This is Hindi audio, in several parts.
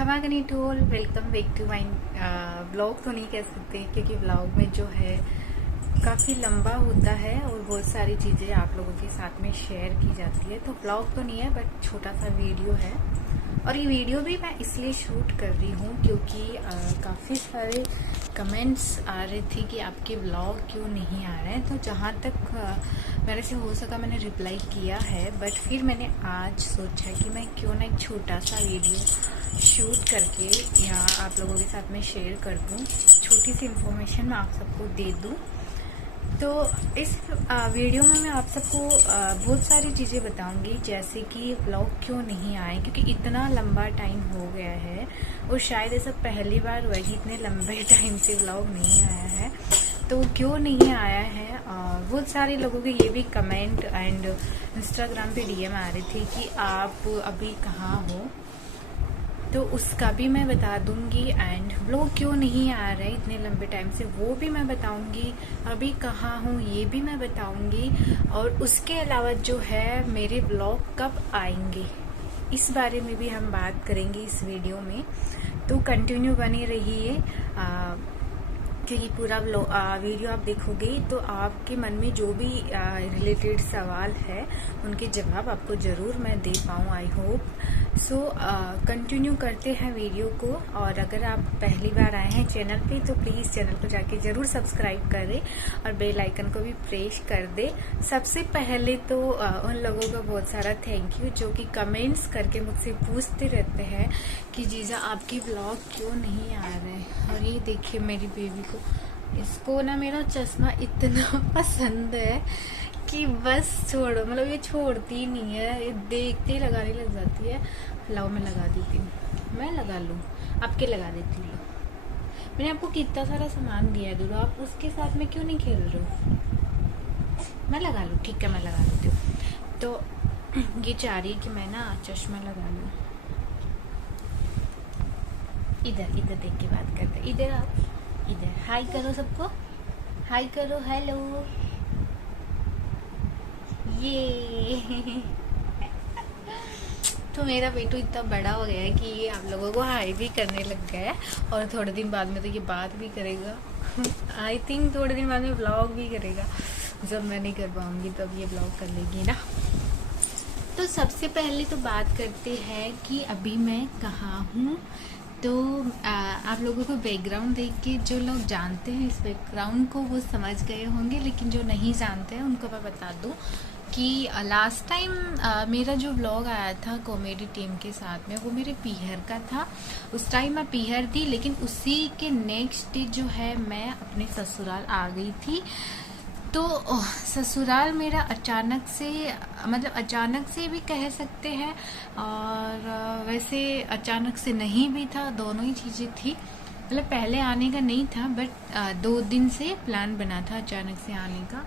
खमागनी टोल welcome back to my blog. तो नहीं कह सकते क्योंकि ब्लॉग में जो है काफ़ी लंबा होता है और बहुत सारी चीज़ें आप लोगों के साथ में शेयर की जाती है। तो ब्लॉग तो नहीं है बट छोटा सा वीडियो है। और ये वीडियो भी मैं इसलिए शूट कर रही हूँ क्योंकि काफ़ी सारे कमेंट्स आ रहे थे कि आपके ब्लॉग क्यों नहीं आ रहे हैं। तो जहाँ तक मेरे से हो सका मैंने रिप्लाई किया है, बट फिर मैंने आज सोचा कि मैं क्यों ना एक छोटा सा वीडियो शूट करके यहाँ आप लोगों के साथ में शेयर कर दूँ, छोटी सी इन्फॉर्मेशन मैं आप सबको दे दूँ। तो इस वीडियो में मैं आप सबको बहुत सारी चीज़ें बताऊंगी, जैसे कि व्लॉग क्यों नहीं आए, क्योंकि इतना लंबा टाइम हो गया है और शायद ऐसा पहली बार हुआ है कि इतने लंबे टाइम से व्लॉग नहीं आया है। तो क्यों नहीं आया है, बहुत सारे लोगों के ये भी कमेंट एंड इंस्टाग्राम पे डीएम आ रही थी कि आप अभी कहाँ हो, तो उसका भी मैं बता दूंगी। एंड व्लॉग क्यों नहीं आ रहे इतने लंबे टाइम से वो भी मैं बताऊंगी, अभी कहाँ हूँ ये भी मैं बताऊंगी। और उसके अलावा जो है मेरे व्लॉग कब आएंगे इस बारे में भी हम बात करेंगे इस वीडियो में। तो कंटिन्यू बने रहिए क्योंकि पूरा वीडियो आप देखोगे तो आपके मन में जो भी रिलेटेड सवाल है उनके जवाब आपको ज़रूर मैं दे पाऊँ, आई होप सो। कंटिन्यू करते हैं वीडियो को। और अगर आप पहली बार आए हैं चैनल पे तो प्लीज़ चैनल को जाके ज़रूर सब्सक्राइब करें और बेल आइकन को भी प्रेस कर दे। सबसे पहले तो उन लोगों का बहुत सारा थैंक यू जो कि कमेंट्स करके मुझसे पूछते रहते हैं कि जीजा आपकी व्लॉग क्यों नहीं आ रहे। और ये देखिए मेरी बेबी को, इसको ना मेरा चश्मा इतना पसंद है कि बस छोड़ो, मतलब ये छोड़ती ही नहीं है, ये देखते ही लगाने लग जाती है। लाओ मैं लगा देती हूँ, मैं लगा लूँ, आपके लगा देती हूँ। मैंने आपको कितना सारा सामान दिया है दूर, आप उसके साथ में क्यों नहीं खेल रहे हो? मैं लगा लूँ, ठीक है मैं लगा देती हूँ। तो ये चाह रही है कि मैं ना चश्मा लगा लूँ। इधर इधर देख के बात करते, इधर आप, इधर हाय करो सबको, हाय करो, हेलो। ये तो मेरा बेटू इतना बड़ा हो गया है कि ये आप लोगों को हाई भी करने लग गया है और थोड़े दिन बाद में तो ये बात भी करेगा। आई थिंक थोड़े दिन बाद में व्लॉग भी करेगा, जब मैं नहीं कर पाऊंगी तब ये व्लॉग कर लेगी ना। तो सबसे पहले तो बात करते हैं कि अभी मैं कहाँ हूँ। तो आप लोगों को बैकग्राउंड देख के जो लोग जानते हैं इस बैकग्राउंड को वो समझ गए होंगे, लेकिन जो नहीं जानते हैं उनको मैं बता दूं कि लास्ट टाइम मेरा जो व्लॉग आया था कॉमेडी टीम के साथ में वो मेरे पीहर का था। उस टाइम मैं पीहर थी, लेकिन उसी के नेक्स्ट डे जो है मैं अपने ससुराल आ गई थी। तो ससुराल मेरा अचानक से, मतलब अचानक से भी कह सकते हैं और वैसे अचानक से नहीं भी था, दोनों ही चीज़ें थी। मतलब पहले आने का नहीं था बट 2 दिन से प्लान बना था अचानक से आने का।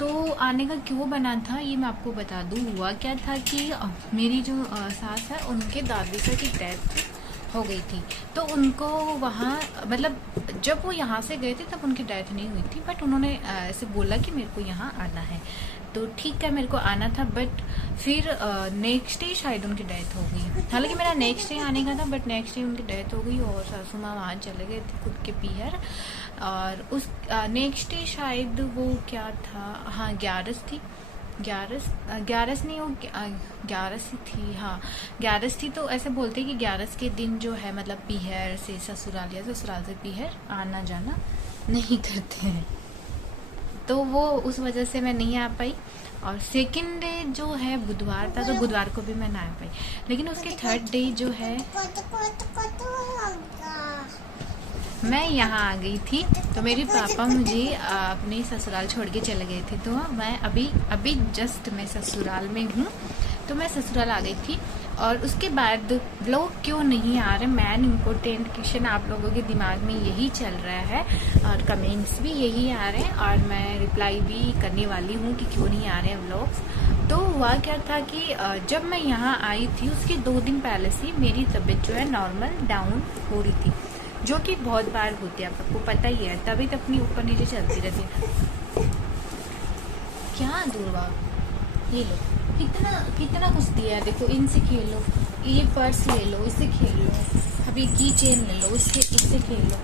तो आने का क्यों बना था ये मैं आपको बता दूँ। हुआ क्या था कि मेरी जो सास है उनके दादी का की डेथ हो गई थी, तो उनको वहाँ, मतलब जब वो यहाँ से गए थे तब उनकी डेथ नहीं हुई थी, बट उन्होंने ऐसे बोला कि मेरे को यहाँ आना है। तो ठीक है मेरे को आना था, बट फिर नेक्स्ट डे शायद उनकी डेथ हो गई। हालांकि मेरा नेक्स्ट डे आने का था बट नेक्स्ट डे उनकी डेथ हो गई और सासू माँ वहाँ चले गए थे खुद के पीहर। और उस नेक्स्ट डे शायद वो क्या था, हाँ 11 थी, 11 नहीं, वो 11 ही थी, हाँ 11 थी। तो ऐसे बोलते हैं कि 11 के दिन जो है मतलब पीहर से ससुराल या ससुराल से पीहर आना जाना नहीं करते हैं, तो वो उस वजह से मैं नहीं आ पाई। और सेकंड डे जो है बुधवार था, तो बुधवार को भी मैं ना आ पाई। लेकिन उसके थर्ड डे जो है मैं यहाँ आ गई थी। तो मेरे पापा मुझे अपने ससुराल छोड़ के चले गए थे, तो मैं अभी जस्ट मैं ससुराल में हूँ। तो मैं ससुराल आ गई थी और उसके बाद व्लॉग क्यों नहीं आ रहे, मैन इम्पोर्टेंट क्वेश्चन आप लोगों के दिमाग में यही चल रहा है और कमेंट्स भी यही आ रहे हैं और मैं रिप्लाई भी करने वाली हूँ कि क्यों नहीं आ रहे हैं व्लॉग्स। तो हुआ क्या था कि जब मैं यहाँ आई थी उसके 2 दिन पहले से मेरी तबीयत जो है नॉर्मल डाउन हो रही थी, जो कि बहुत बार होती है, आप सबको पता ही है। तबीयत अपनी ऊपर नीचे चलती रहती है। क्या दूरवा, ये लो, कितना कुछ दिया है, देखो इनसे खेलो। ये पर्स ले लो, इससे खेल लो, अभी की चेन ले लो, इससे खेल लो।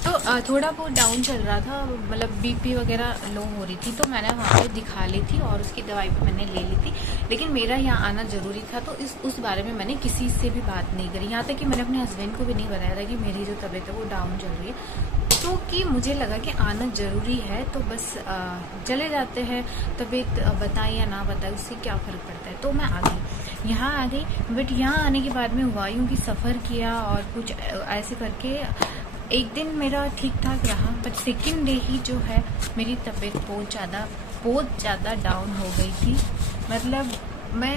तो थोड़ा बहुत डाउन चल रहा था, मतलब बीपी वगैरह लो हो रही थी, तो मैंने वहाँ पे दिखा ली थी और उसकी दवाई भी मैंने ले ली थी। लेकिन मेरा यहाँ आना ज़रूरी था, तो उस बारे में मैंने किसी से भी बात नहीं करी। यहाँ तक कि मैंने अपने हस्बैंड को भी नहीं बताया था कि मेरी जो तबीयत है वो डाउन चल रही है। तो कि मुझे लगा कि आना ज़रूरी है, तो बस चले जाते हैं, तबीयत बताएं या ना बताएं उससे क्या फ़र्क पड़ता है। तो मैं आ गई, यहाँ आ गई। बट यहाँ आने के बाद में हुआ यूँ कि सफ़र किया और कुछ ऐसे करके एक दिन मेरा ठीक ठाक रहा, बट सेकंड डे ही जो है मेरी तबीयत बहुत ज़्यादा डाउन हो गई थी। मतलब मैं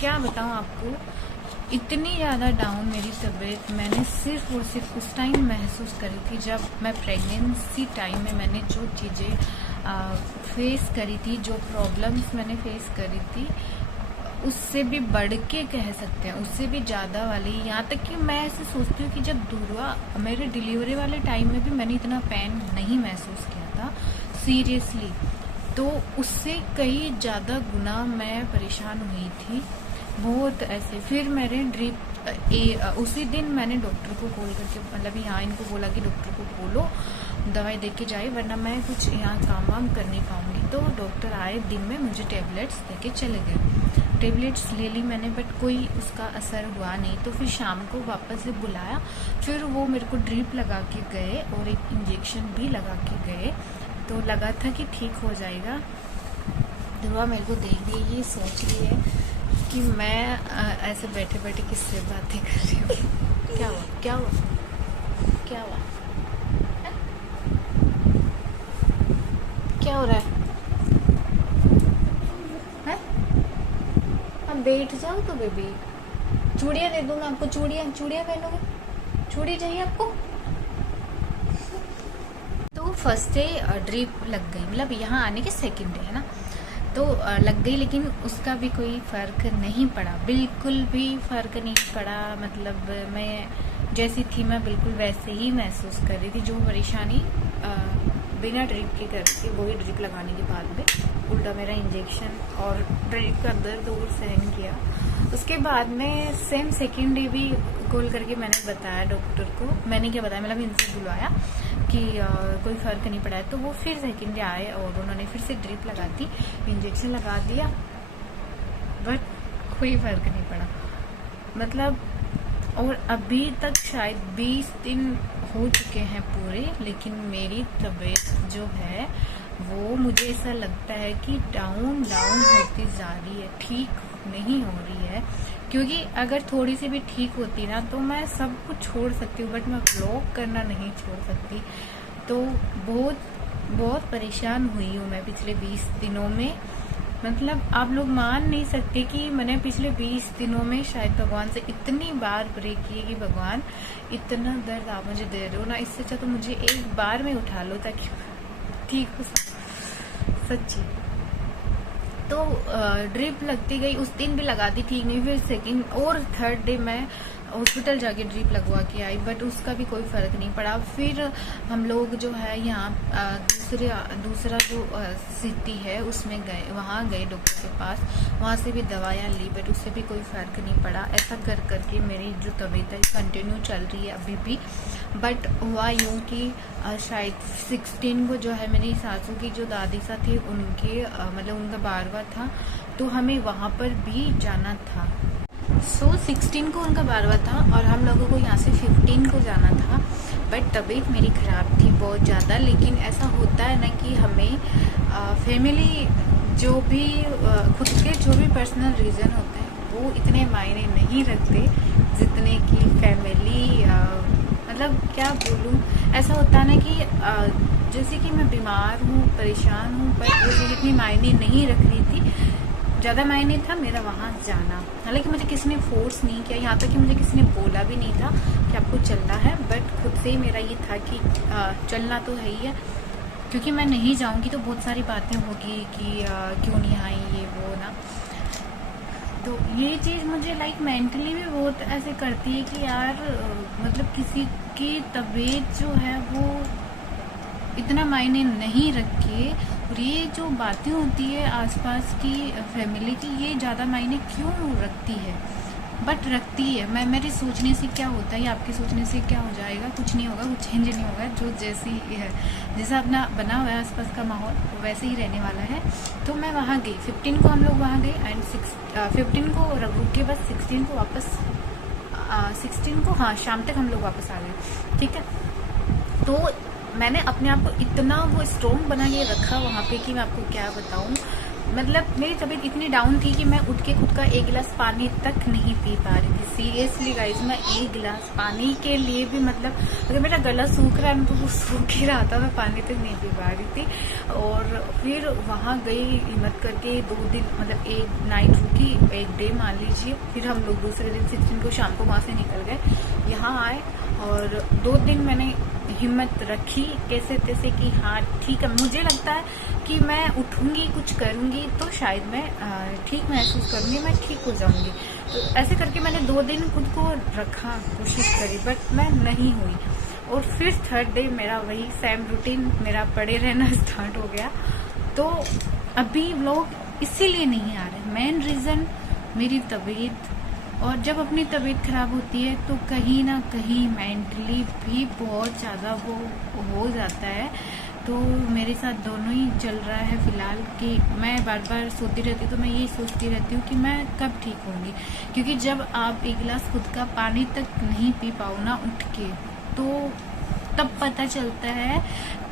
क्या बताऊँ आपको, इतनी ज़्यादा डाउन मेरी तबीयत मैंने सिर्फ और सिर्फ उस टाइम महसूस करी थी जब मैं प्रेगनेंसी टाइम में मैंने जो चीज़ें फेस करी थी, जो प्रॉब्लम्स मैंने फेस करी थी, उससे भी बढ़ के कह सकते हैं, उससे भी ज़्यादा वाली। यहाँ तक कि मैं ऐसे सोचती हूँ कि जब दुर्वा मेरे डिलीवरी वाले टाइम में भी मैंने इतना पेन नहीं महसूस किया था सीरियसली, तो उससे कई ज़्यादा गुना मैं परेशान हुई थी, बहुत ऐसे। फिर मेरे उसी दिन मैंने डॉक्टर को कॉल करके, मतलब यहाँ इनको बोला कि डॉक्टर को बोलो दवाई दे के जाए, वरना मैं कुछ यहाँ काम वाम कर नहीं पाऊँगी। तो डॉक्टर आए, दिन में मुझे टेबलेट्स दे के चले गए। टेबलेट्स ले ली मैंने, बट कोई उसका असर हुआ नहीं। तो फिर शाम को वापस से बुलाया, फिर वो मेरे को ड्रिप लगा के गए और एक इंजेक्शन भी लगा के गए। तो लगा था कि ठीक हो जाएगा। दुआ मेरे को देख रही, ये सोच रही है कि मैं ऐसे बैठे बैठे किससे बातें कर रही हूँ। क्या हुआ क्या हुआ क्या हुआ है? क्या हो रहा है? बैठ जाओ तो बेबी, चूड़ियाँ दे दूँ मैं आपको, चूड़ियाँ पहनोगे? चूड़ी चाहिए आपको? तो फर्स्ट डे ड्रिप लग गई, मतलब यहाँ आने के सेकंड डे है ना, तो लग गई, लेकिन उसका भी कोई फ़र्क नहीं पड़ा, बिल्कुल भी फ़र्क नहीं पड़ा। मतलब मैं जैसी थी मैं बिल्कुल वैसे ही महसूस कर रही थी। जो परेशानी बिना ड्रिप के करके, वही ड्रिप लगाने के बाद में उल्टा मेरा इंजेक्शन और ड्रिप का दर्द और सहन किया। उसके बाद में सेम सेकेंड डे भी कॉल करके मैंने बताया डॉक्टर को, मैंने क्या बताया, मतलब इनसे बुलवाया कि कोई फ़र्क नहीं पड़ा है। तो वो फिर सेकेंड डे आए और उन्होंने फिर से ड्रिप लगा दी, इंजेक्शन लगा दिया, बट कोई फ़र्क नहीं पड़ा। मतलब और अभी तक शायद 20 दिन हो चुके हैं पूरे, लेकिन मेरी तबीयत जो है वो मुझे ऐसा लगता है कि डाउन होती जा रही है, ठीक नहीं हो रही है। क्योंकि अगर थोड़ी सी भी ठीक होती ना तो मैं सब कुछ छोड़ सकती हूँ, बट मैं व्लॉग करना नहीं छोड़ सकती। तो बहुत परेशान हुई हूँ मैं पिछले 20 दिनों में। मतलब आप लोग मान नहीं सकते कि मैंने पिछले 20 दिनों में शायद भगवान से इतनी बार प्रे की कि भगवान इतना दर्द आप मुझे दे रहे हो ना, इससे अच्छा तो मुझे एक बार में उठा लो ताकि ठीक हो सच्ची। तो ड्रिप लगती गई, उस दिन भी लगा दी, ठीक नहीं। फिर सेकंड और थर्ड डे मैं हॉस्पिटल जाके ड्रिप लगवा के आई, बट उसका भी कोई फ़र्क नहीं पड़ा। फिर हम लोग जो है यहाँ दूसरा जो सिटी है उसमें गए, वहाँ गए डॉक्टर के पास, वहाँ से भी दवाइयाँ ली, बट उससे भी कोई फ़र्क नहीं पड़ा। ऐसा कर करके मेरी जो तबीयत है कंटिन्यू चल रही है अभी भी। बट हुआ यूँ कि शायद 16 को जो है मेरी सासू की जो दादी सा थी उनके मतलब उनका 12वां था, तो हमें वहाँ पर भी जाना था। 16 को उनका 12वां था और हम लोगों को यहाँ से 15 को जाना था। बट तबीयत मेरी ख़राब थी बहुत ज़्यादा। लेकिन ऐसा होता है ना कि हमें फैमिली जो भी खुद के जो भी पर्सनल रीज़न होते हैं वो इतने मायने नहीं रखते जितने कि फैमिली, मतलब क्या बोलूँ, ऐसा होता है ना कि जैसे कि मैं बीमार हूँ, परेशान हूँ, पर मुझे इतनी मायने नहीं रख रही थी। ज़्यादा मायने था मेरा वहाँ जाना। हालांकि मुझे किसी ने फोर्स नहीं किया, यहाँ तक कि मुझे किसी ने बोला भी नहीं था कि आपको चलना है, बट खुद से ही मेरा ये था कि चलना तो है ही है, क्योंकि मैं नहीं जाऊँगी तो बहुत सारी बातें होगी कि क्यों नहीं आई ये वो ना। तो ये चीज़ मुझे लाइक मेंटली भी बहुत ऐसे करती है कि यार मतलब किसी की तबीयत जो है वो इतना मायने नहीं रख के और ये जो बातें होती है आसपास की फैमिली की, ये ज़्यादा मायने क्यों रखती है, बट रखती है। मेरे सोचने से क्या होता है या आपके सोचने से क्या हो जाएगा, कुछ नहीं होगा, कुछ चेंज नहीं होगा। जो जैसा अपना बना हुआ है आसपास का माहौल वैसे ही रहने वाला है। तो मैं वहाँ गई, 15 को हम लोग वहाँ गए एंड 15 को रुक के बस 16 को वापस 16 को हाँ शाम तक हम लोग वापस आ गए। ठीक है, तो मैंने अपने आप को इतना वो स्ट्रॉन्ग बना के रखा वहाँ पे कि मैं आपको क्या बताऊँ। मतलब मेरी तबीयत इतनी डाउन थी कि मैं उठ के खुद का 1 गिलास पानी तक नहीं पी पा रही थी। सीरियसली गाइज, मैं 1 गिलास पानी के लिए भी, मतलब अगर मेरा गला सूख रहा है तो वो सूख ही रहा था, मैं पानी तक नहीं पी पा रही थी। और फिर वहाँ गई हिम्मत करके 2 दिन, मतलब 1 नाइट रुकी, 1 डे मान लीजिए। फिर हम लोग दूसरे दिन 16 को शाम को वहाँ से निकल गए, यहाँ आए और 2 दिन मैंने हिम्मत रखी कैसे तैसे कि हाँ ठीक है, मुझे लगता है कि मैं उठूंगी कुछ करूंगी तो शायद मैं ठीक महसूस करूंगी, मैं ठीक हो जाऊंगी। तो ऐसे करके मैंने 2 दिन खुद को रखा, कोशिश करी, बट मैं नहीं हुई। और फिर 3rd डे मेरा वही सेम रूटीन मेरा पड़े रहना स्टार्ट हो गया। तो अभी लोग इसीलिए नहीं आ रहे, मेन रीज़न मेरी तबीयत। और जब अपनी तबीयत खराब होती है तो कहीं ना कहीं मेंटली भी बहुत ज़्यादा वो हो जाता है। तो मेरे साथ दोनों ही चल रहा है फिलहाल कि मैं बार बार सोती रहती हूँ, तो मैं यही सोचती रहती हूँ कि मैं कब ठीक होंगी। क्योंकि जब आप 1 गिलास खुद का पानी तक नहीं पी पाओ ना उठ के, तो तब पता चलता है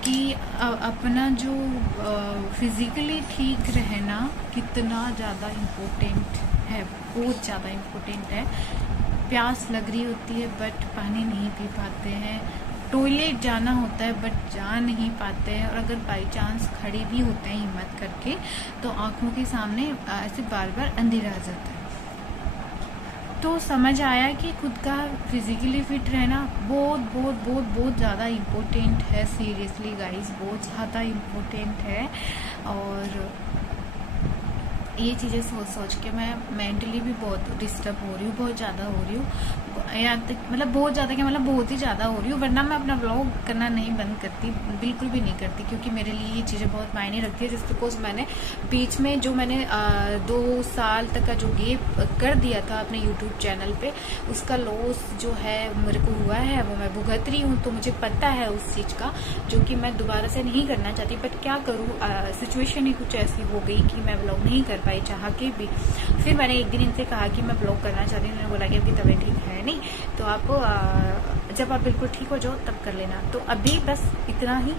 कि अपना जो फिजिकली ठीक रहना कितना ज़्यादा इम्पोर्टेंट है, बहुत ज़्यादा इम्पोर्टेंट है। प्यास लग रही होती है बट पानी नहीं पी पाते हैं, टॉयलेट जाना होता है बट जा नहीं पाते हैं, और अगर बाई चांस खड़े भी होते हैं हिम्मत करके तो आंखों के सामने ऐसे बार बार अंधेरा आ जाता है। तो समझ आया कि खुद का फिजिकली फिट रहना बहुत बहुत बहुत बहुत ज़्यादा इम्पोर्टेंट है। सीरियसली गाइस, बहुत ज़्यादा इम्पोर्टेंट है। और ये चीज़ें सोच सोच के मैं मेंटली भी बहुत डिस्टर्ब हो रही हूँ, बहुत ज़्यादा हो रही हूँ। यहाँ तक मतलब बहुत ज़्यादा क्या, मतलब बहुत ही ज़्यादा हो रही हूँ। वरना मैं अपना व्लॉग करना नहीं बंद करती, बिल्कुल भी नहीं करती, क्योंकि मेरे लिए ये चीज़ें बहुत मायने रखती है। जस्ट बिकॉज मैंने बीच में जो मैंने 2 साल तक का जो गैप कर दिया था अपने यूट्यूब चैनल पे, उसका लॉस जो है मेरे को हुआ है वो मैं भुगत रही हूँ। तो मुझे पता है उस चीज़ का, जो कि मैं दोबारा से नहीं करना चाहती। बट क्या करूँ, सिचुएशन ही कुछ ऐसी हो गई कि मैं व्लॉग नहीं कर पाई चाह के भी। फिर मैंने एक दिन इनसे कहा कि मैं व्लॉग करना चाहती हूँ। उन्होंने बोला कि आपकी तबीयत ठीक है नहीं, तो आप जब आप बिल्कुल ठीक हो जाओ तब कर लेना। तो अभी बस इतना ही।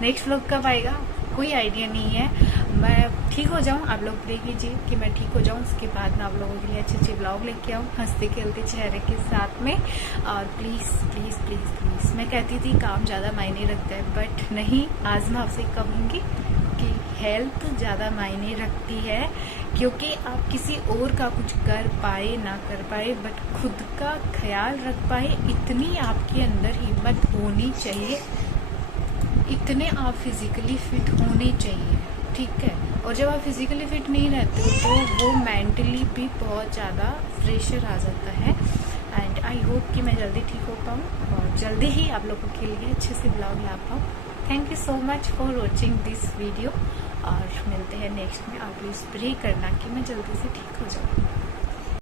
नेक्स्ट व्लॉग कब आएगा कोई आइडिया नहीं है। मैं ठीक हो जाऊं, आप लोग प्रे कीजिए कि मैं ठीक हो जाऊं, उसके बाद मैं आप लोगों के लिए अच्छे अच्छे ब्लॉग लेके आऊं हंसते खेलते चेहरे के साथ में। और प्लीज़ प्लीज़ प्लीज़ प्लीज़, मैं कहती थी काम ज़्यादा मायने रखता है, बट नहीं, आज मैं आपसे कहूँगी कि हेल्थ ज़्यादा मायने रखती है। क्योंकि आप किसी और का कुछ कर पाए ना कर पाए, बट खुद का ख्याल रख पाए, इतनी आपके अंदर हिम्मत होनी चाहिए, इतने आप फिजिकली फिट होने चाहिए। ठीक है, और जब आप फिजिकली फिट नहीं रहते हो तो वो मेंटली भी बहुत ज़्यादा प्रेशर आ जाता है। एंड आई होप कि मैं जल्दी ठीक हो पाऊँ और जल्दी ही आप लोगों के लिए अच्छे से ब्लॉग ला पाऊँ। Thank you so much for watching this video, और मिलते हैं नेक्स्ट में। आप प्लीज़ प्रे करना कि मैं जल्दी से ठीक हो जाऊँ।